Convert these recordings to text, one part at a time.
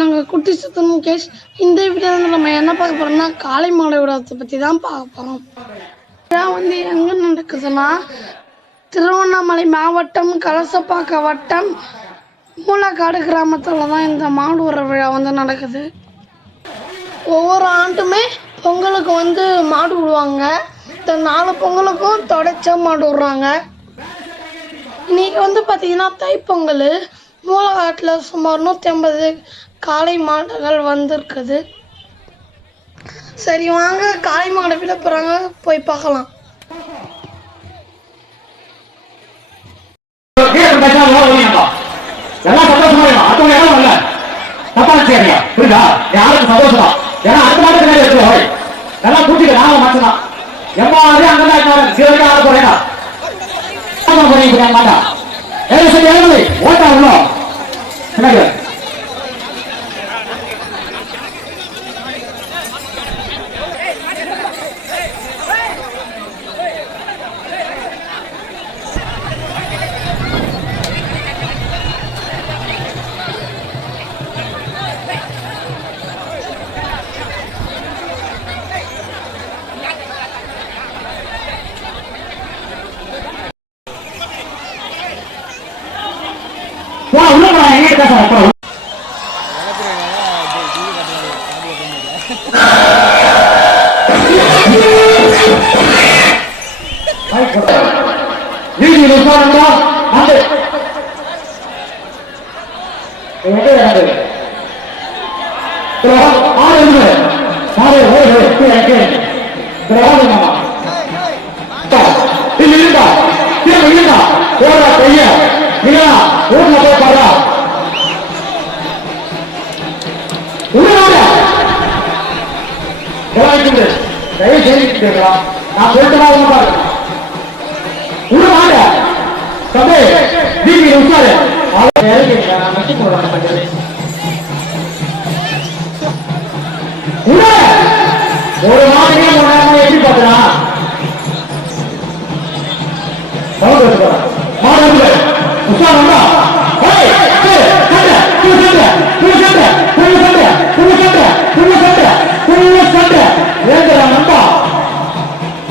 நாங்கள் குட்டி சுத்தம் முகேஷ். இந்த வீடியோவில் நம்ம என்ன பார்க்க போகிறோம்னா காளை மாடு விழாத்தை பற்றி தான் பார்க்க போகிறோம். விழா வந்து எங்கே நடக்குதுன்னா திருவண்ணாமலை மாவட்டம் கலசப்பாக்கம் வட்டம் மூலக்காடு கிராமத்தில் தான் இந்த மாடு விடுற விழா வந்து நடக்குது. ஒவ்வொரு ஆண்டுமே பொங்கலுக்கு வந்து மாடு விடுவாங்க. இந்த 4 பொங்கலுக்கும் தொடச்ச மாடு விடுறாங்க. இன்னைக்கு வந்து பார்த்தீங்கன்னா தைப்பொங்கல். மூலக்காட்டில் சுமார் 150 காளை மாடுகள் வந்திருக்குது. சரி வாங்க காளை மாடு விட போகிறாங்க, போய் பார்க்கலாம். எல்லாம் சந்தோஷமா இருக்கும். அடுத்த இடம் இல்ல தப்பா சரியா புரியுதா? யாருக்கு சந்தோஷமா? ஏன்னா அடுத்த மாதம் நேரம் இருக்கு. எல்லாம் கூட்டிட்டு நாம மாற்றலாம். எம்மாவே அங்கதான் இருக்காரு. சிவகா ஆட போறேன் பண்ணிட்டு மாட்டா. ஏழு சரி ஏழு ஓட்டா உள்ள என்ன நான் சொல்லிட்டு ஒரு மாதிரி எப்படி பார்த்தா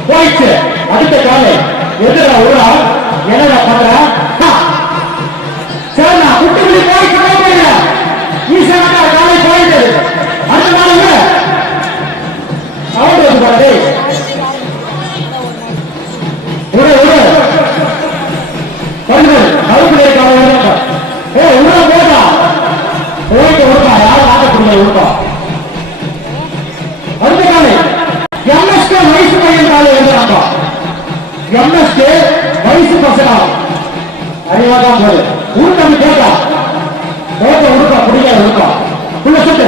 போயிடுச்சு. அடுத்த காலை எதிர உடா என்னடா பண்ற? சரி நான் குட்டுக்குள்ளி போயிட்டு ஈசான காலை போயிட்டு அடுத்த நாள் அவரு வந்து பாரு உட உட பண்ணு கவுக்குள்ளே காலை ஏ உட போடா போயிட்டு உடா யாரும் ஆட்டக்குள்ள உடா அடுத்த காலை எம்எஸ்கே வயசு பையன் காலை எழுதுறாங்க. எம்எஸ்கே வயசு பசங்க அறிவாதான் போது உருக்கம் கேட்டா கேட்ட உருக்கா பிடிக்காத உருக்கா புள்ள சொட்டு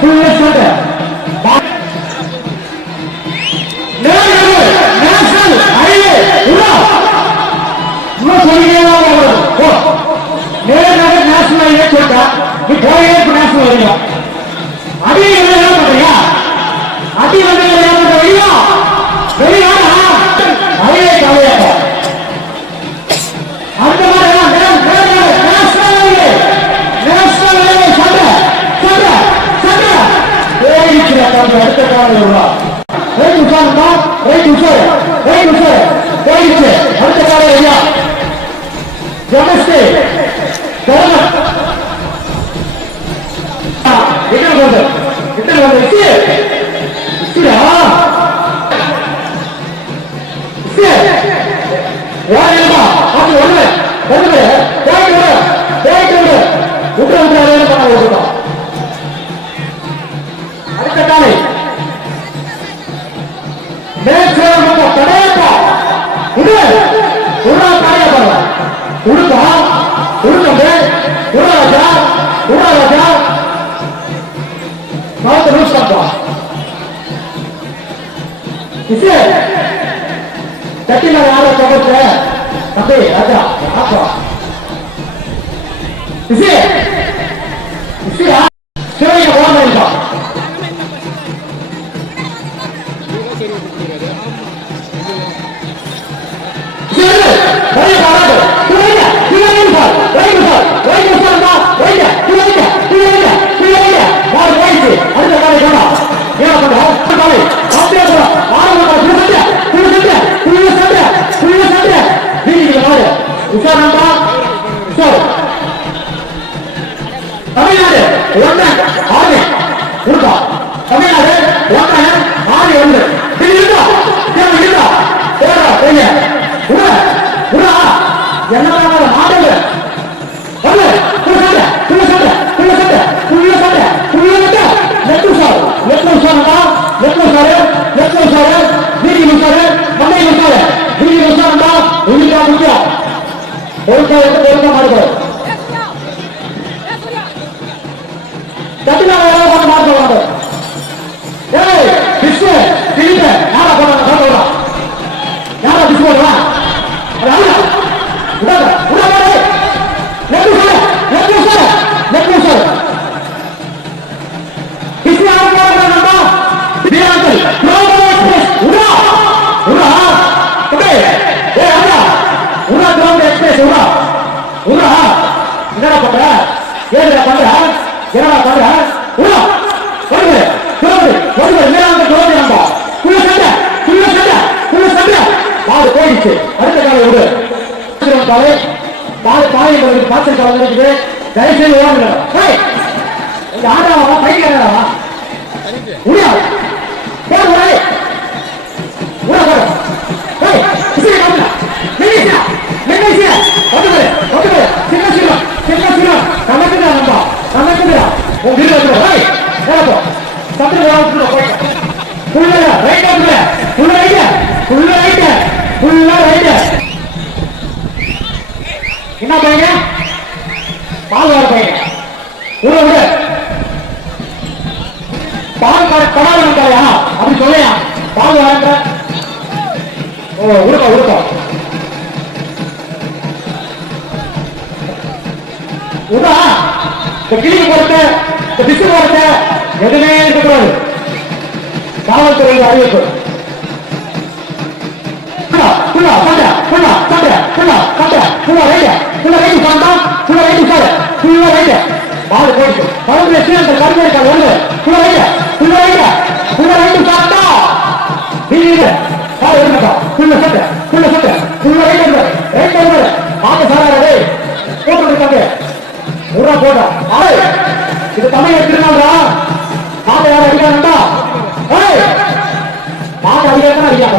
புள்ள சொட்டு நேஷனல் ஹைவே உடா இன்னும் சொல்லிக்கலாம் நேரடியாக நேஷனல் ஹைவே சொல்லிட்டா நீ போயே நேஷனல் வரைக்கும் அடி என்ன பண்றியா? அடி வந்து வெளியா வெளியா ஹைவே காலையாக அந்த மாதிரி அடுத்த காலம் அடுத்த காலம் ஐயா ஜமஸ்தே அடுத்த காலை கட்டில யார கபர்த்த தம்பி ராஜா ஆப்பா இசி இசி சேவைய போறதா சேவை வரை பாராது துரையா துரையா துரையா துரையா துரையா துரையா துரையா துரையா லெஃப்ட் சாரு வீதி முசாரு மண்டை முசாரு வீதி முசாருண்டா உயிரா முக்கியம் ஒழுக்கா மாறுபடும் தட்டினா மாறுபடாது ஏய் விஸ்வ திலீப யாரா போறாங்க சொல்றா யாரா விஸ்வ வரா ராஜா உடா லெஃப்ட் சார் விஸ்வ ஆரம்பமா பிரியாங்கல் ப்ரோபோ எக்ஸ்பிரஸ் உடா ஓகே ஏய் ராஜா உடா ப்ரோபோ எக்ஸ்பிரஸ் உடா என்னடா பண்ற என்னடா பண்ற உடா போயிடுச்சு அடுத்த காலை விடு பாய் பாய்ச்சல் காலம் இருக்குது தயவுசெய்து ஆடாவா பைக்காரவா உடா என்ன பையங்க பால்வார பையங்க விட பால் கடாயா அப்படி சொல்லையா பால் வாங்க உடுக்கா உடா இந்த கிளிக்கு போறது இந்த பிசு போறது எதுவுமே இருக்கக்கூடாது காவல்துறை அறிவிப்பு இது தமிழ் எடுத்துருக்காங்களா மாட்டை யாரும் அடிக்காண்டா மாட்டை அடிக்காதான் அடிக்காங்க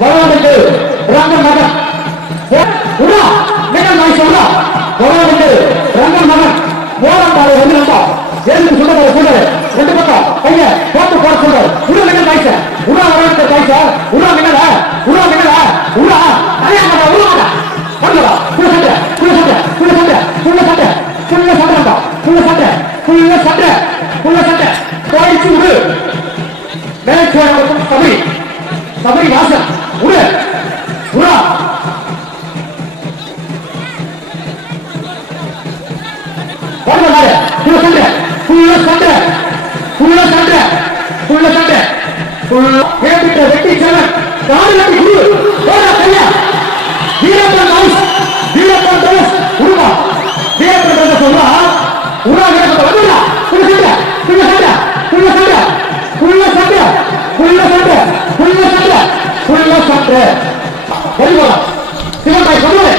வரவாண்டு ரங்கன் மகன் உடா மேடம் நான் சொல்றா வரவாண்டு ரங்கன் மகன் மோரம் பாரு வந்து நம்பா ஏழு சொல்றாரு சொல்றாரு ரெண்டு பக்கம் கைய போட்டு போட சொல்றாரு உடா மேடம் காய்ச்ச உடா வரவாண்டு காய்ச்ச உடா மேடா உடா நிறைய மாட்டா உடா வரலா புள்ள சட்டை போயிடுச்சு விடு மேலே சபரி வாசல் உடா வெட்டி செவன் காடு வீரப்பன் ஹவுஸ் உருவா வீரப்பன் சொல்றா உருவா சிவன்பாய் சொல்லுவாரு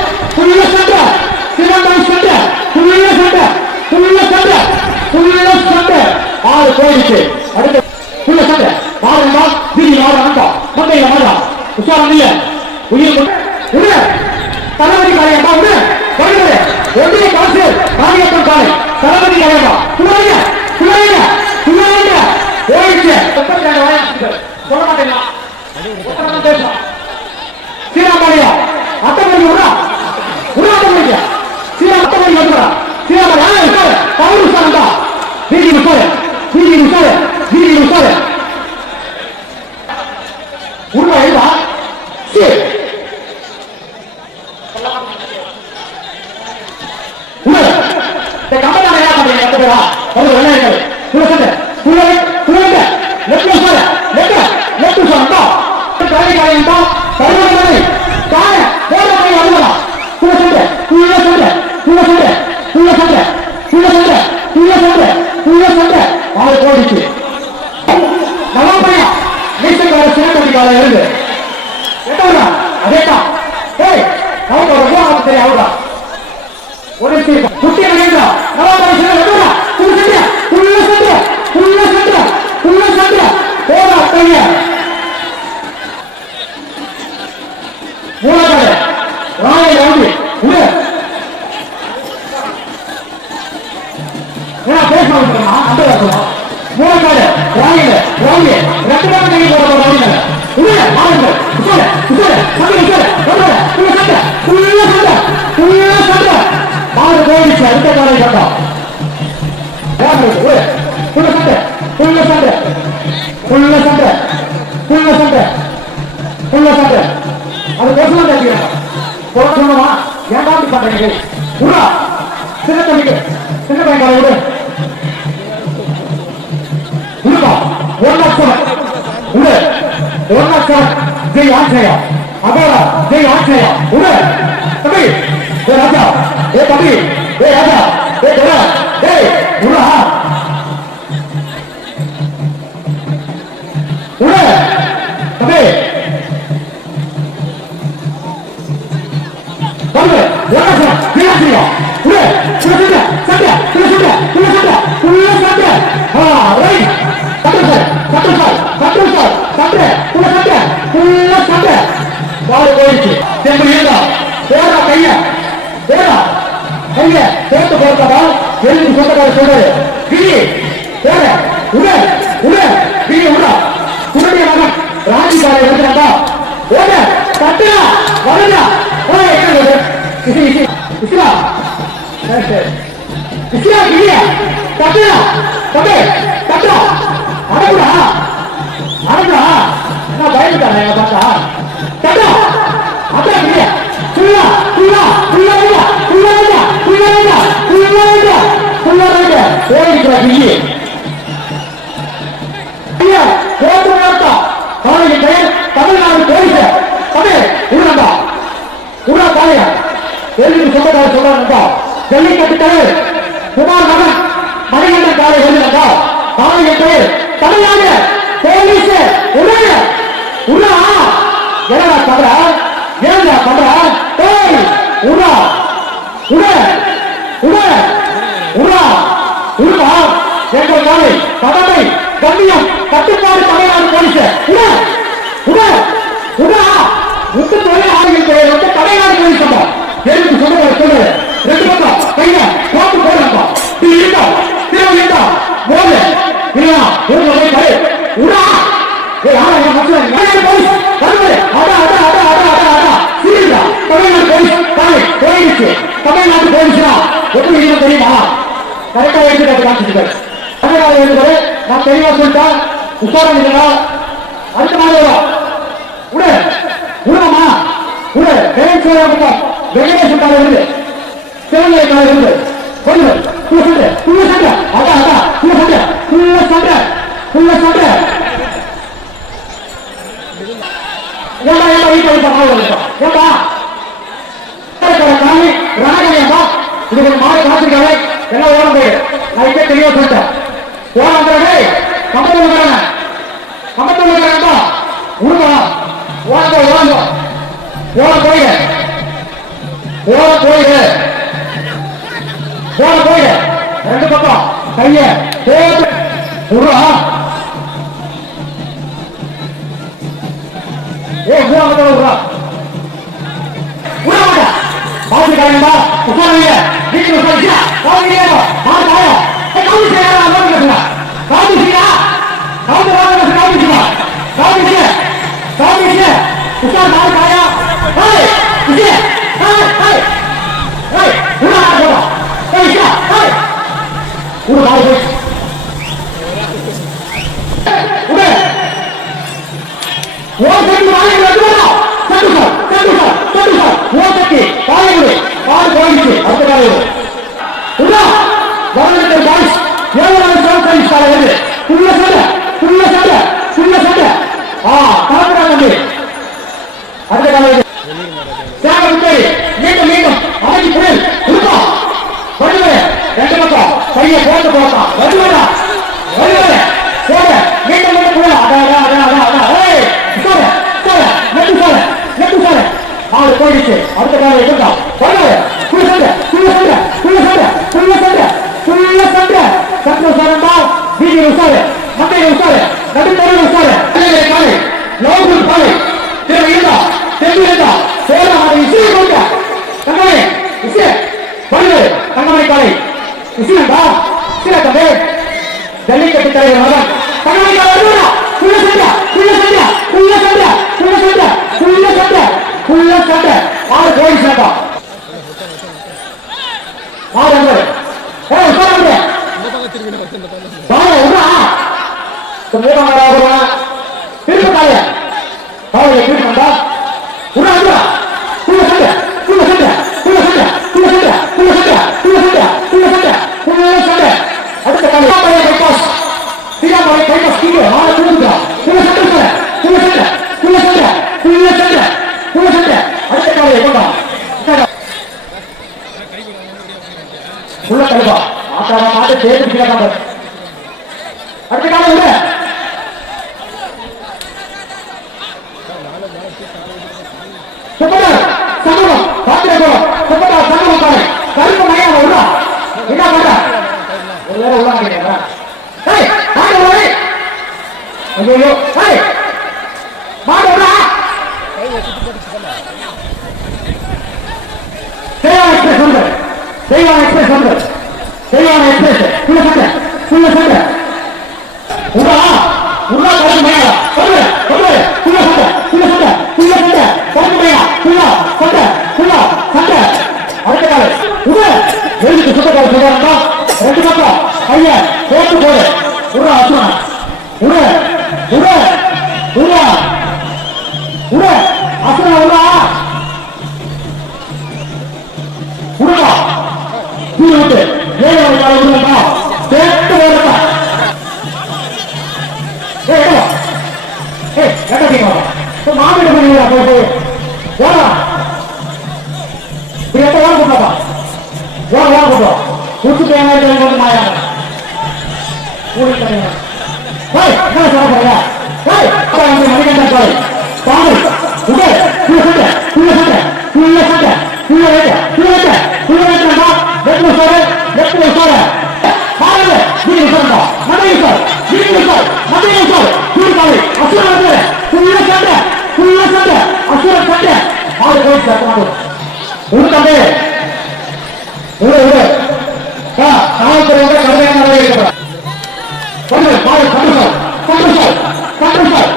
ஆறு போயிடுச்சு அடுத்த புள்ள சண்டை மாறா வீதி மாறா மந்தையில மாறா உஷாரம் இல்ல உயிர் தளபதி காலையப்பா வருவது ஒன்றிய காசு காரியப்பன் காலை தளபதி காலையப்பா போயிடுச்சு சொல்ல மாட்டேங்களா சீராமணியா அத்தமணி அத்தமணிக்க அத்தமணி வந்துடா சீராமணி பவர் உஷாரா வீதி உஷாரு உருவா எழுதா கம்பெனி என்ன பண்றீங்க எந்த பேரா ஒரு வெள்ளையர்கள் பேச அடுத்த காலை கட்டம் புள்ள சண்டை புள்ள சண்டை புள்ள சண்டை புள்ள சண்டை புள்ள சண்டை அது பேசலாம் கேட்கிறேன் சொல்லணுமா ஏன்டா பண்றீங்க உடா சின்ன தம்பிக்கு சின்ன பையன் காலை விடு உடுப்பா 107 உடு 107 ஜெய் ஆஞ்சயா அகோரா ஜெய் ஆஞ்சயா உடு தம்பி ஏ ராஜா ஏ தம்பி ஏ ராஜா ஏ டோரா ஏய் உடா உடு தம்பி தம்பி 107 ஜெய் ஆஞ்சயா உடு சண்டை சண்டை சண்டை சண்டை சண்டை சண்டை ஆ ரைட் சண்டை சண்டை சண்டை சண்டை சண்டை புள்ள சண்டை பால் போயிடுச்சு தெம்பு இருந்தா போடா கைய போடா கைய சேர்த்து போட்டா எழுதி சொந்தக்கார சொல்றாரு கிரி போட உட உட கிரி உடா குருடைய மகன் ராஜிக்காரை வந்துட்டாண்டா ஓட கட்டுடா வரடா ஓட எங்க இசி இசி இசிலா இசிலா கிரியா கட்டுடா தம்பி கட்டுடா அடக்குடா அடக்குடா என்ன பயந்துட்டானே எங்க பார்த்தா கட்டுடா அதான் கிரியா புல்லா புல்லா புல்லா புல்லா புல்லா புல்லா புல்லா புல்லா புல்லா ஓடிக்கிறா கிரியே ஐயா போட்டு வார்த்தா காலையில் பெயர் தமிழ்நாடு போலீஸ் தம்பி உடனடா உடா காலையா எழுதி சொந்தக்கார சொல்றாங்கப்பா ஜல்லிக்கட்டு தலைவர் குமார் மகன் மணிகண்டன் காலை எழுதினப்பா காலையில் பெயர் தமிழ்நாடு போலீஸ் உடைய உடா என்னடா தவிர ஏன்டா தவிர ஏய் உடா உட உட உடா உடா எங்கள் காலை கடமை கண்ணியம் கட்டுப்பாடு தமிழ்நாடு போலீஸ் உட உட உடா முட்டு தொழில் ஆணையம் பெயர் வந்து தமிழ்நாடு போலீஸ் எழுதி சொந்தக்கார சொல்றாரு ரெண்டு பக்கம் கையில போட்டு போடலாம்ப்பா இது இருக்கா திரும்ப இருக்கா போது இல்லையா ஒரு போய் கரு உடா ஏ யாரா என் மக்கள் போலீஸ் வருவது அடா அடா அடா அடா அடா அடா சீரியா தமிழ்நாடு போலீஸ் காலை போயிடுச்சு தமிழ்நாடு போலீஸ்னா எப்படி இருக்கும் தெரியுமா கரெக்டா எடுத்து காமிச்சிருக்காரு தமிழ்நாடு எழுதுறது நான் தெளிவா சொல்லிட்டேன் உஷாரம் இல்லையா அடுத்த நாள் வரும் உடு உடமா உடு வெங்கடேசன் காலை இருந்து சிவநிலை காலை இருந்து கொண்டு புள்ள சண்டை புள்ள சண்டை அடா அடா புள்ள சண்டை புள்ள சண்டை புள்ள சண்டை ஏண்டா ஏண்டா வீட்டை விட்டு மாவு வந்துட்டோம் ஏண்டா காமி ரணகலையப்பா இது கொஞ்சம் மாடு காத்திருக்காரு எல்லாம் ஓரம் போயிடு நான் இப்பே தெளிவா சொல்லிட்டேன் ஓரம் வந்துடுறே கம்பத்தில் இருக்கிறாங்க கம்பத்தில் இருக்கிறாங்கப்பா உருவா ஓரம் போய் ஓரம் ஓரம் போயிடு ஓரம் போயிடு ஓரம் போயிடு ரெண்டு பக்கம் கைய போட்டு உருவா ஏ உருவா உருவா உருவா பாதி காரணமா உட்காருங்க வீட்டுல உட்காருச்சா பாதி கேட்கும் பாதி காயம் காதி செய்யறா நோட்டு பேசுங்க காதி செய்யா காதி வாங்க காதி செய்யா காதி செய்ய காதி செய்ய உட்கார் பாதி காயா ஹாய் செய்ய ஹாய் ஹாய் ஹாய் உருவா போடா ஹாய் செய்ய ஹாய் உருவா போய் உடே ஓசைக்கு வாங்கி வந்துடா சட்டுசா சட்டுசா சட்டுசா ஓசைக்கு வாங்கி பால் போயிடுச்சு அடுத்த காலையில் உடா வரவேற்ற பாய்ஸ் ஏழாவது சர்வீஸ் காலை வந்து புள்ள சண்டை புள்ள சண்டை புள்ள சண்டை கலந்துடா தம்பி அடுத்த காலையில் சேவை முட்டேரி மீண்டும் மீண்டும் அமைதி புயல் இருக்கா வடுவே ரெண்டு பக்கம் கையை போட்டு போட்டான் வடுவேடா வடுவே போட மீண்டும் மீண்டும் புயல் அடா அடா அடா அடா ஏய் சோர சோர நெட்டு சோர நெட்டு சோர ஆளு போயிடுச்சு அடுத்த காலம் எடுத்தா வடுவே புள்ள சண்டை புள்ள சண்டை புள்ள சண்டை புள்ள சண்டை புள்ள சண்டை சண்டை சோரம்பா வீதி உசாரு மட்டை உசாரு நடுத்தர உசாரு காலை லோகூர் காலை திரும்ப இருந்தா தெம்பு இருந்தா சோழ அதை இசையை கொண்ட தங்கமே இசை வருது தங்கமணி காலை இசையா சில தம்பி ஜல்லிக்கட்டு தலைவர் மகன் தங்கமணி காலை வருவா புள்ள சண்டை புள்ள சண்டை புள்ள சண்டை புள்ள சண்டை புள்ள சண்டை புள்ள சண்டை ஆறு கோடி சண்டை மாடு வந்து ஏய் உட்காருங்க வாங்க உடா மூணு மாடு திரும்ப காலைய காலைய திரும்ப வந்தா உடா உடா குள்ள சண்டை குள்ள சண்டை குள்ள சண்டை குள்ள சண்டை குள்ள சண்டை குள்ள சண்டை குள்ள சண்டை குள்ள சண்டை அடுத்த காலைய பைபாஸ் சீராமலை பைபாஸ் கீழே மாடு குடுக்குறா குள்ள சண்டை குள்ள சண்டை குள்ள சண்டை குள்ள சண்டை குள்ள சண்டை அடுத்த காலைய கொண்டா உள்ள கழுவா மாட்டாரா மாட்டு சேர்த்து கேட்காம அடுத்த காலம் உள்ள சுப்பதார் சமூகம் பாத்திரகோலம் சுப்பதார் சமூகம் காலை கருப்பு மயம் உள்ள என்ன பண்ற ஒரு வேற உள்ள மாட்டேங்கிறா ஏய் மாடு உள்ள ஐயோ ஏய் மாடு உள்ள தேவா எக்ஸ்பிரஸ் வந்து தேவா எக்ஸ்பிரஸ் வந்து தேவா எக்ஸ்பிரஸ் குள்ள சண்டை குள்ள சண்டை உடா உடா கருப்பு மயம் சொல்லு சொல்லு குள்ள சண்டை குள்ள சண்டை குள்ள சண்டை கருப்பு மயம் குள்ள சண்டை குள்ள சண்டை அடுத்த கால உட எழுதி சுத்தக்கார சொல்றாங்க ரெண்டு பக்கம் ஐயா போட்டு போடு உடா அசுனா உட உட உட உட அசுனா உடா உடா கீழே விட்டு ஏழு வயதான உடா சேர்த்து வேலை மாமிட பண்ணியா போட்டு ஓடா எட்ட ஓட போட்டா ஓட ஓட போட்டோம் குடிச்சுட்டு என்ன மாயா என்ன சொல்ல போறீங்க மணிகண்ட கோயில் பாம்பு உடல் குள்ள சண்டை குள்ள சண்டை குள்ள சண்டை குள்ள வைக்க குள்ள வைக்க குள்ள வைக்கா வெட்டு சோறு வெட்டு சோறு பாருங்க நீங்க சொல்லுங்க மதிய சார் நீங்க சார் மதிய சார் குடிக்காலை அசுர குள்ள சண்டை குள்ள சண்டை அசுர சண்டை ஆறு கோயில் சேர்த்தாங்க உடுக்காண்டே உடு உடு காவல்துறையோட கடுமையான நடவடிக்கை எடுக்கிறார் வந்து பாரு கண்டு சார் கண்டு சார் கண்டு சார்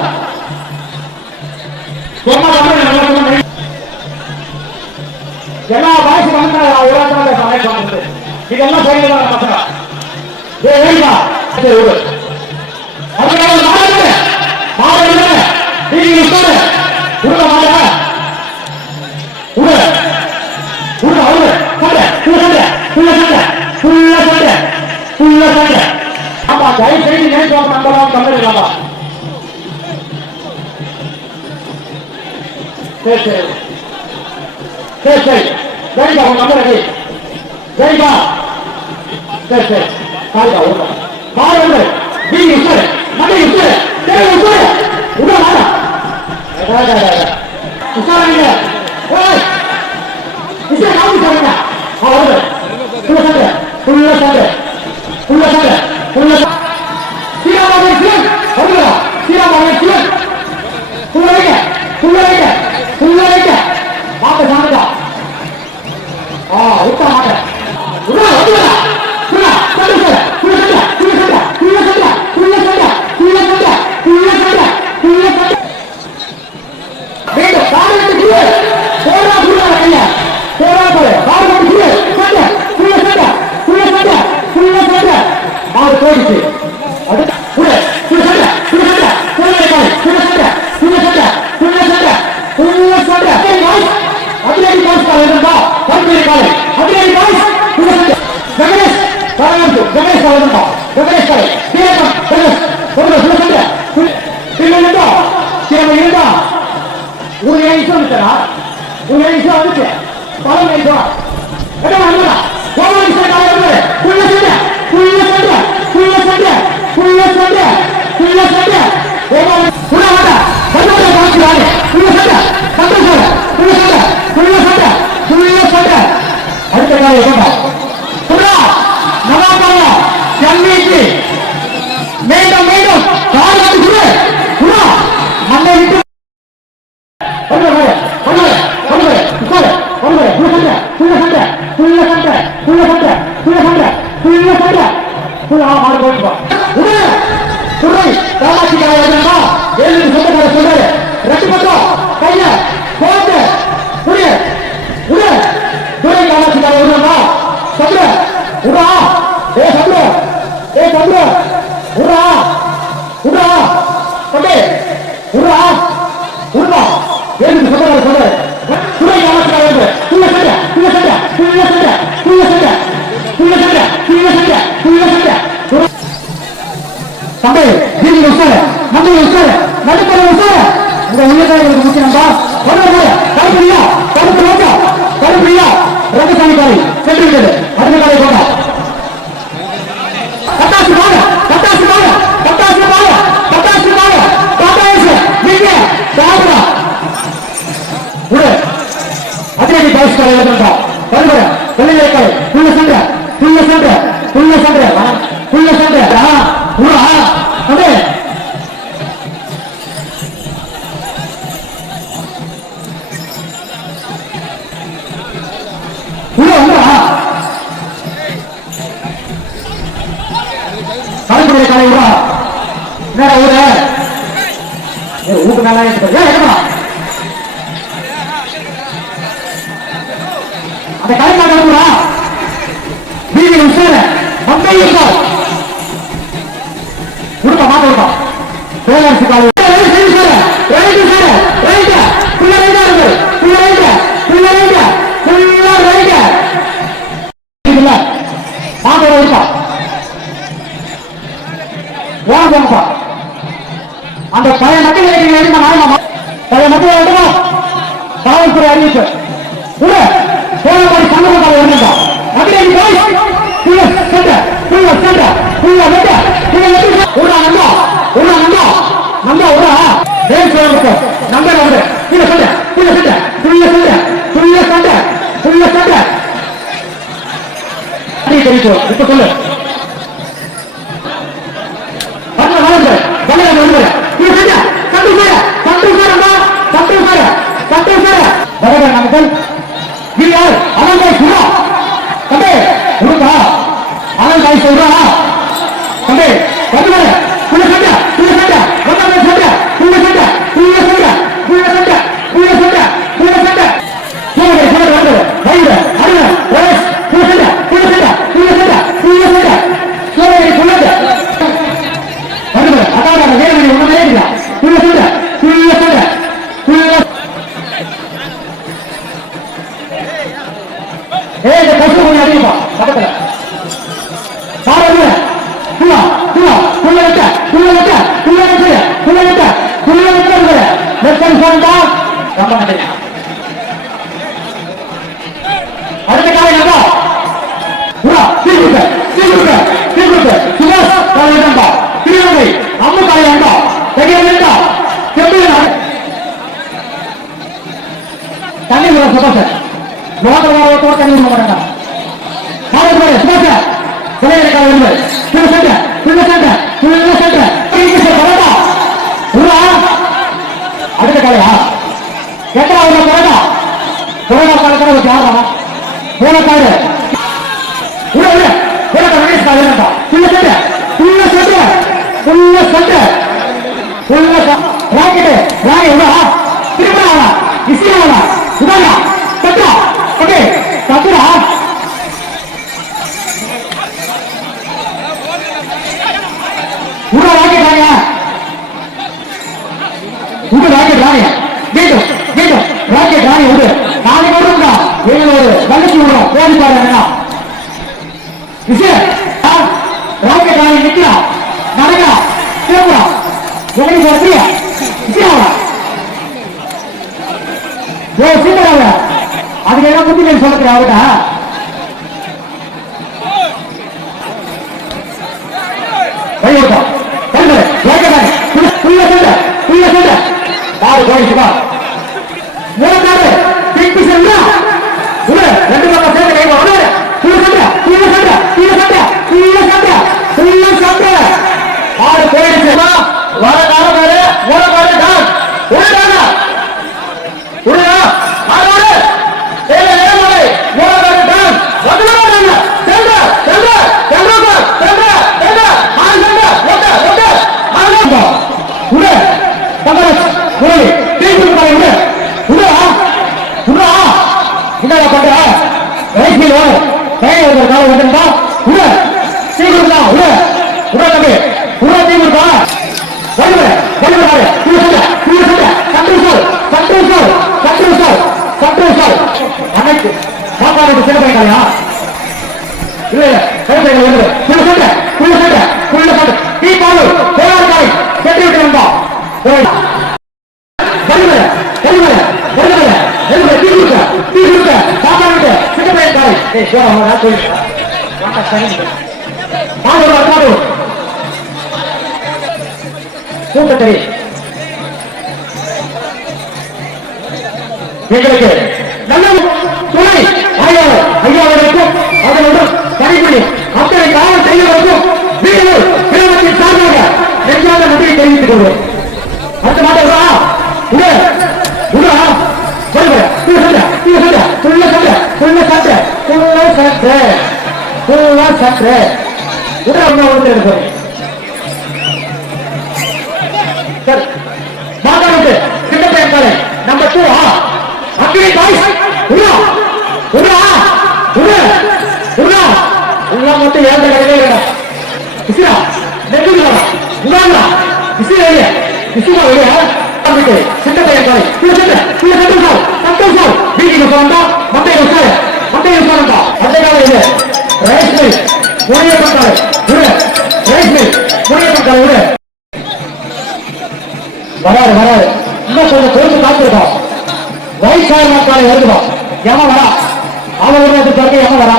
எல்லா பாய்ச்சி வந்து உலகத்தில் சமைப்பாங்க இதெல்லாம் சொல்லிதான் பசங்க ஏ வேணுமா விடு அதுக்காக மாடு மாடு நீங்க உட்காரு உள்ள மாட உள்ள உள்ள உள்ள சண்டை குள்ள சண்டை குள்ள சண்டை குள்ள சண்டை குள்ள சண்டை ஆமா தயவு செய்து நேற்று நம்பலாம் தமிழ் சரி சரி சரி சரி ஜெயிப்பா உன் நம்பர் ரெடி ஜெயிப்பா சரி சரி காலிக்கா உள்ள கால் வந்து நீங்க உட்காரு மண்டை உட்காரு தேவை உட்காரு உள்ள வாடா உட்காருங்க ஓய் இசை நாம சொல்லுங்க வருது குள்ள சண்டை குள்ள சண்டை குள்ள சண்டை குள்ள சீராமாக சிவன் வருகிறா சீராமாக சிவன் குள்ள வைக்க குள்ள வைக்க குள்ள வைக்க மாட்ட சாமிதா விட்ட மாட்டேன் குள்ள சண்டை குள்ள சண்டை தம்பி வீதியில் உசாரு மந்திரி உசாரு நடுத்தர உசாரு இந்த உள்ளதாரிகளுக்கு முக்கியம்பா தடுப்படியா தடுப்பு ரோட்டா தடுப்படியா ரங்கசாமி காலை சென்று விட்டது அடுத்த காலை போட்டா பட்டாசு பாங்க பட்டாசு பாங்க பட்டாசு பாங்க பட்டாசு பாங்க பட்டாசு நீங்க சாப்பிடா உடு அதிரடி பரிசு காலை எழுதுறோம் வருகிற வெள்ளையை காலை புள்ள சண்டை புள்ள சண்டை புள்ள சண்டை புள்ள சண்டை உடா அடே கலைப்புடைய கலை விடா என்னடா ஊரு ஊக்கு மேல என்னமா அந்த கலை மாட்டா வீதியில் உசார மந்தை இருக்கார் கொடுப்பா மாட்ட கொடுப்பா பேரரசு காலை அந்த பழைய மக்கள் பழைய மக்கள் காவல்துறை அறிவிப்பு போராடி சங்கமாக இருந்தா இப்ப சொல்லு அடுத்த காலை அம்மு காலை தண்ணி சுபாஷ தண்ணி மாட்டாங்க அடுத்த காலையா எத்தனை கொரோனா கொரோனா காலத்துல ஒரு யாரா மூலக்காடு உள்ள உள்ள கணேஷ் காலையா புள்ள சட்டை புள்ள சட்டை புள்ள சட்டை புள்ள ராக்கெட் ராணி உள்ள திருமணா இசியாவா உதாயா கட்டா ஓகே கட்டுடா உள்ள ராக்கெட் ராணியா உள்ள ராக்கெட் ராணியா வீட்டும் வீட்டும் ராக்கெட் ராணி உள்ள நாளைக்கு வரும்டா வேலூர் வள்ளி விடுறோம் போடி பாருங்க விஷயம் ராக்கெட் ராணி நிக்கிறா நடக்கா திரும்புறா எனக்கு வரலையா விஷயம் ஓ சீக்கிரம் அதுக்கு என்ன புத்தி சொல்லுறேன் அவட்ட கைவிட்டா பாரு போயிடுச்சுப்பா மூணாவது பிக் பிசர் உள்ள ரெண்டு பக்கம் சேர்ந்து கை உள்ள கீழே சண்டை கீழே சண்டை கீழே சண்டை கீழே சண்டை கீழே சண்டை பாரு போயிடுச்சுப்பா வர காலம் வேறு மூணாவது தான் உள்ள உள்ள ஆறு ஏழு ஏழு மூணாவது தான் வந்து சென்ற சென்ற சென்ற சென்ற சென்ற ஆறு சென்ற ஒட்ட ஒட்ட ஆறு உள்ள தங்கராஜ் கோலி தீர்ப்பு கூட்டத்தை எங்களுக்கு நல்ல துணை ஐயாவதற்கும் அதனுடன் பணிபுரி அத்தனை காவல் செய்வதற்கும் வீரர்கள் கிராமத்தின் சார்பாக நெஞ்சாத நன்றியை தெரிவித்துக் கொள்வோம். அடுத்த மாதம் மாதாவுக்கு சின்னப்பையன் நம்பர் 2 அக்கினி பாய்ஸ் உள்ள மட்டும் ஏழை கிடையவே இல்லை இசிரா நெட்டுங்களா உடாங்களா இசிரா இல்லையா இசுமா இல்லையா சின்னப்பையன் காலை சந்தோஷம் வீட்டுக்கு சொன்னா மட்டை விசாரண்டா அந்த கால இது ரைஸ் மில் முனையப்பன் காலை ரைஸ் மில் முனையப்பன் காலை வராது இன்னும் கொஞ்சம் பொறுத்து காத்திருக்கோம். வயசாய மக்களே வருகிறோம். எவன் வரா அவர்களுக்கு எவன் வரா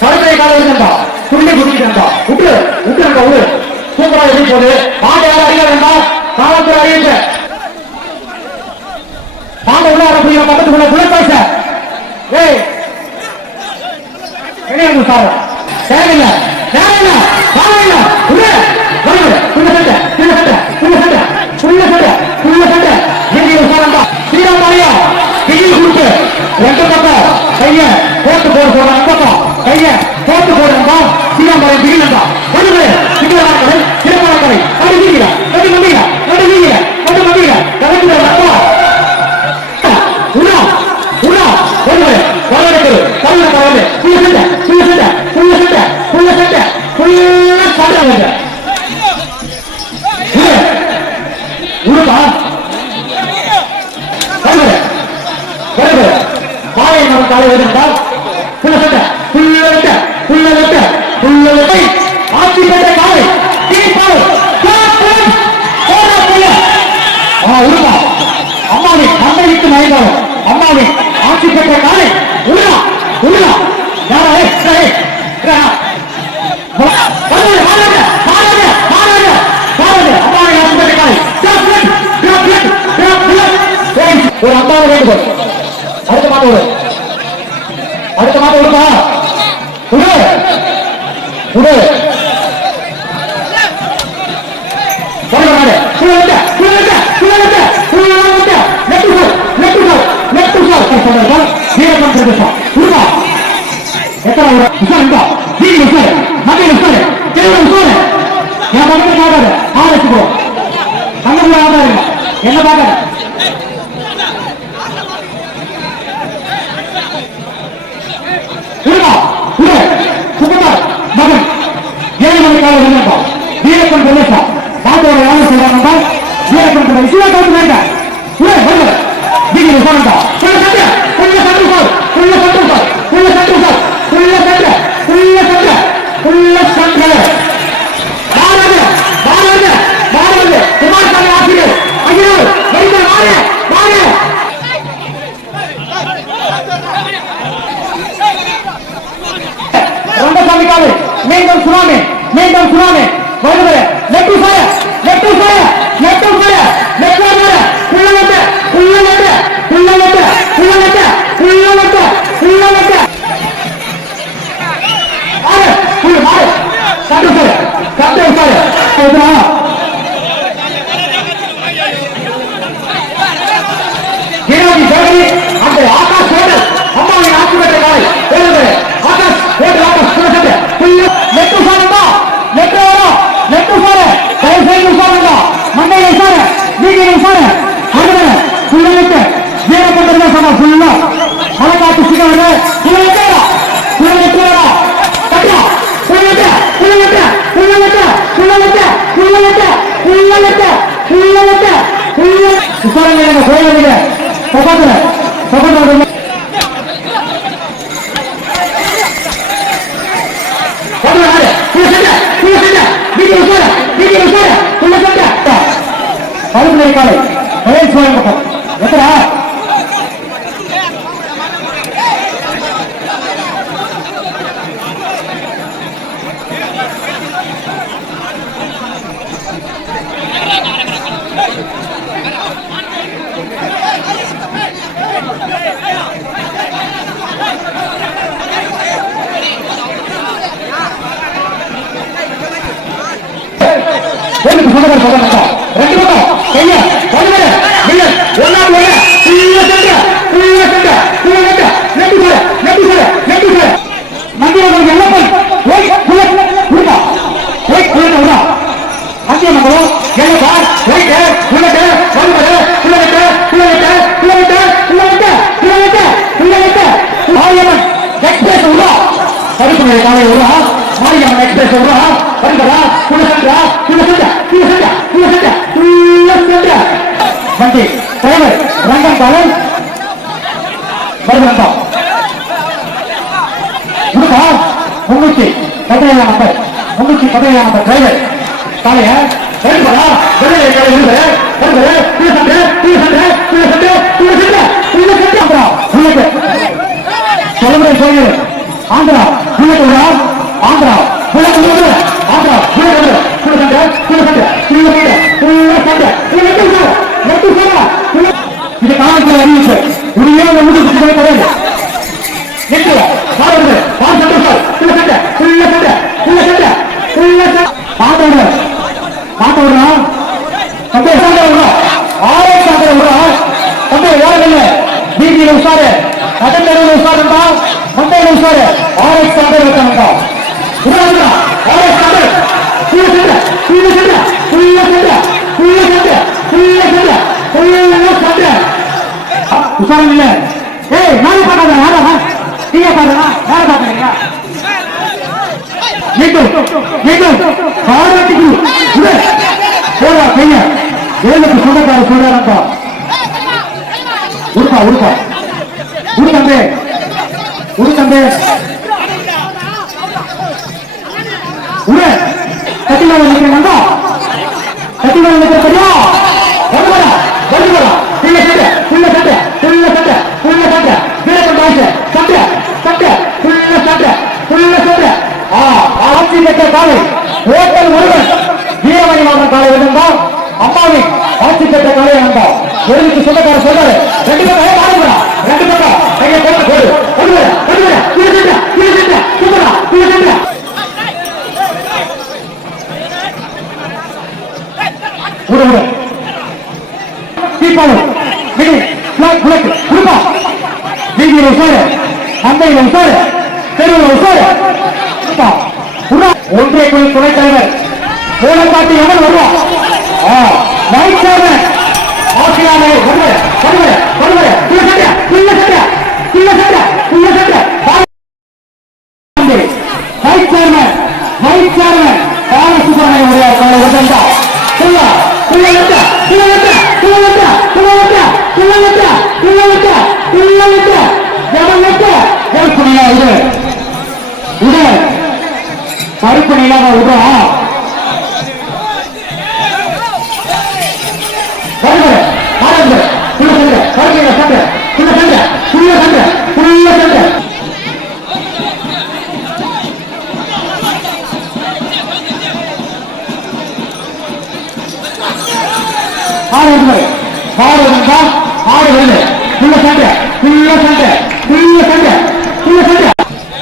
கருத்தை கால இருந்தா துள்ளி குடிக்கிறா விட்டு சூப்பரா எப்படி போகுது பாண்ட யாரும் அறிய வேண்டாம் காலத்துல அறிவிச்ச பாண்ட உள்ள வரக்கூடிய பக்கத்துக்குள்ள குலப்பாச என்ன சார் தேவையில்லை ரெண்டு பக்கம் கைய போட்டு போட சொல்ற பக்கம் கைய போட்டு போடுறா சீராமலை பிரிலண்டா ஒன்று சிங்களவாக்கரை சிறப்பாக்கரை அது நீங்க அது நம்பிங்க கலந்து அப்பா உணா ஒன்று வரவேற்று தமிழ பரவாயில்ல புள்ள சட்டை உருப்பா மாலை நம்ம காலை இருந்தால் ஆட்சி பெற்ற காலை உருவா அம்மாவின் அம்மைக்கு நயந்தாலும் அம்மாவின் ஆட்சி பெற்ற காலை உருவா யாரே ஒரு அம்மாவை வேண்டுகோள் அடுத்த மாதம் விடுப்பா என்ன பாக்க மகன் 7 மணிக்காக வந்திருக்கோம். வீரப்பன் பிரதேசா பாத்தோட யாரும் சொல்றாங்க வீரப்பன் பிரதேசா குமாரசாமி ஆசிரியர் ஐயோ ரங்கசாமி காலை மீண்டும் சுனாமி வருவது லெட்டு சாய அந்த ஆகாஷ் அம்மாவின் ஆட்சி பெற்ற காலை ஆகாஷ் காலை எத்தனை சொந்தக்கார சொல்றாங்க ரெண்டு பக்கம் கைய ஒண்ணு இல்ல ஒண்ணாவது ஒண்ணு ஃபுல்ல சென்டர் நெட்டு போடு மந்திரம் என்ன போய் ஓய் புல்லட் புல்லா ஓய் புல்லட் உடா மந்திரம் மங்களம் என்ன பார் ஓய் புல்லட் மாரியம்மன் எக்ஸ்பிரஸ் உடா பரிசுமை காலை உடா மாரியம்மன் எக்ஸ்பிரஸ் உடா வருகிறா புல்லட் வண்டி டிரைவர் ரங்கம் காலை வருகிறா முன்னூத்தி 17 நம்பர் டிரைவர் காலைய வருகிறா சொல்லுங்க சொல்லு ஆந்திரா ஆந்திரா இது காலத்தில் அறிவிச்சு உண்மையான கிடையாது உஷாரு கட்டளை உஷாரு மண்டையில உஷாரு ஆர்எக்ஸ் சாண்டர் இருக்காங்க உஷாரம் இல்ல ஏய் நானே பாக்காத யாரா நீங்க பாருங்க யார பாக்குறீங்க போடா கைய ஏழுக்கு சொந்தக்கார சொல்றாங்க உடுப்பா உடுத்தம்பே உடு கட்டில நிக்கிறீங்க கட்டில நிக்கிறப்படியா வருவா காலை ஓட்டல் ஒருவன் வீரமணி மாவட்ட காலை இருந்தால் அம்மாவின் ஆட்சி பெற்ற காலை வந்தால் ஒருவருக்கு சொந்தக்கார சொல்றாரு ரெண்டு பக்கம் பாருங்களா ரெண்டு பக்கம் கையை போட்டு ஒன்றிய குழு துணைத் தலைவர் கோலக்காட்டி எவன் வருவான் பருப்பு நிலாம விடுறா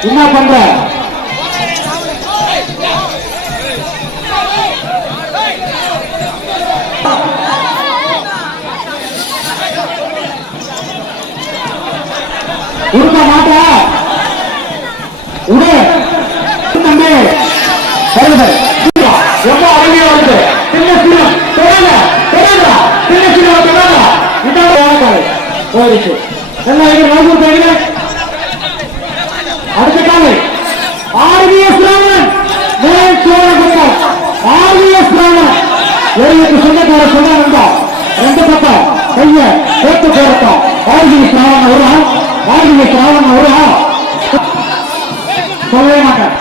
என்ன பண்ற உடுக்க மாட்டா உடு தம்பி வருது ரொம்ப அருமையா வருது சின்ன சீரம் சின்ன சீரம் போயிடுச்சு எல்லாம் இங்க நாகூர் போயிடுங்க அடுத்த காலை ஆர்விஎஸ் ராமன் மேல் சோழகுமார் ஆர்விஎஸ் ராமன் ஒருவருக்கு சொந்தக்கார சொன்னா ரெண்டு பக்கம் கைய சேர்த்து போறோம் ஆர்விஎஸ் ராமன் ஒரு ஆர்விஎஸ் ராமன் ஒரு சொல்லவே மாட்டேன்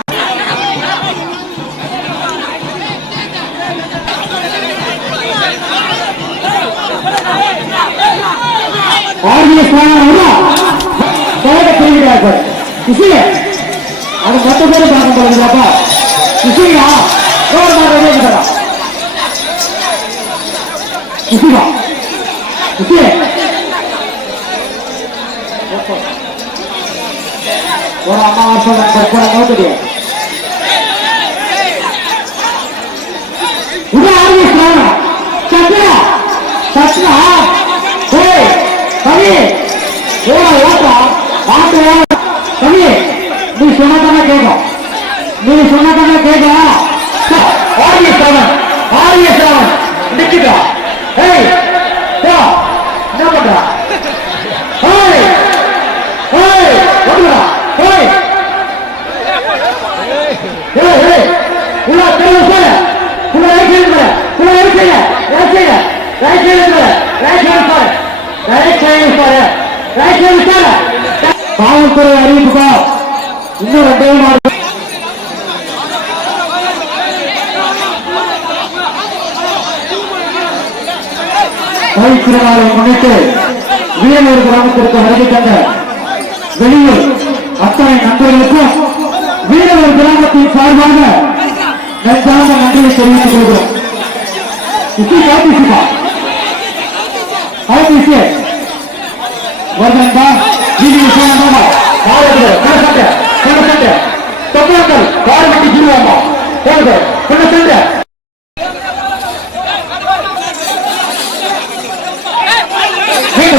ஆர்விஎஸ் ராமன் ஒரு தெரிவிக்கிறார்கள் இசைய அது மொத்த பேரும் பார்க்க போறீங்களாப்பா இசையா ஒரு இசையா இசைய ஒரு அம்மா வருஷம் நோக்குது இது ஆர்விஎஸ் ராமன் சத்னா ஏய் கவி ஓட்டா ஆட்டு கவி நீ சொன்னதானே கேட்கும் நீ சொன்னதானே கேட்கும் ஆரியஸ்ராவன் நிக்கிட்டா ஏய் போ என்ன பண்ற ஏய் ஏய் ஓடுடா ஏய் ஏய் ஏய் உள்ள தெரு போற உள்ள ரைட் போற உள்ள ரைட் போற காவல்துறை அறிவிப்புக்கா இன்னும் 2 மாதம் திருநாளை முன்னிட்டு வீரனூர் கிராமத்திற்கு வருகை தந்த வெளியூர் அத்தனை நண்பர்களுக்கும் வீரனூர் கிராமத்தின் சார்பாக நெஞ்சார்ந்த நன்றியை தெரிவித்துக் கொள்கிறோம்.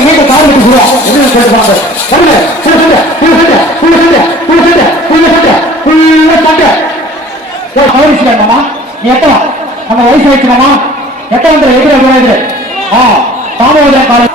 மீண்டும் காரணத்துக்கு என்ன கேட்பாங்க நீ எட்டவா நம்ம வயசு வைக்கணுமா எட்ட வந்து எதிர தாமோதர காலம்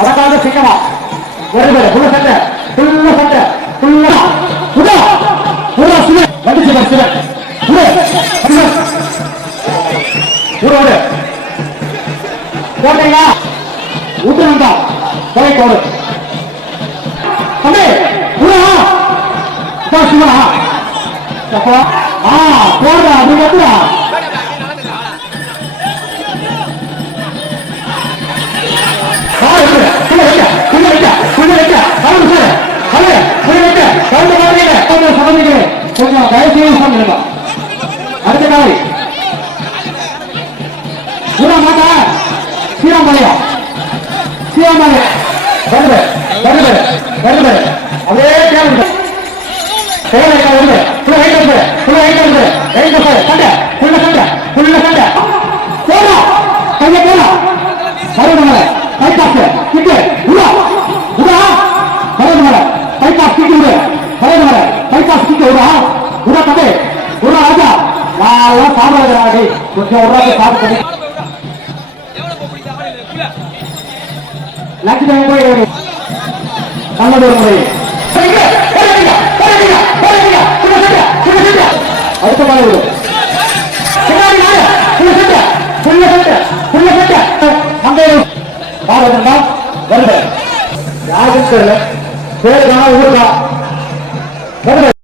அடக்காத சிங்கமா வருது புள்ள சண்டை போட்டீங்களா ஊட்டுறா தொலை போடு தம்பி சிவனா போடுறா அது வந்துடா கொஞ்சம் தயவுசெய்து அடுத்த காலை மாட்டா சீராமலையா வருது அப்படியே தேவை சண்டை பையன் போலாம் பரவமல பைபாஸ் கிட்ட உடா உடா பரவமல பைபாஸ் கிட்ட உடா பரவமல பைபாஸ் கிட்ட உடா உடா தம்பி உடா ராஜா நான் சாப்பிடாதே கொஞ்சம் உடா சாப்பிட்டு லட்ச போய் நல்லது ஒரு முறை அடுத்த மாதிரி வருது யாருக்கும் தெரியல பேருக்கான ஊருக்கா வருது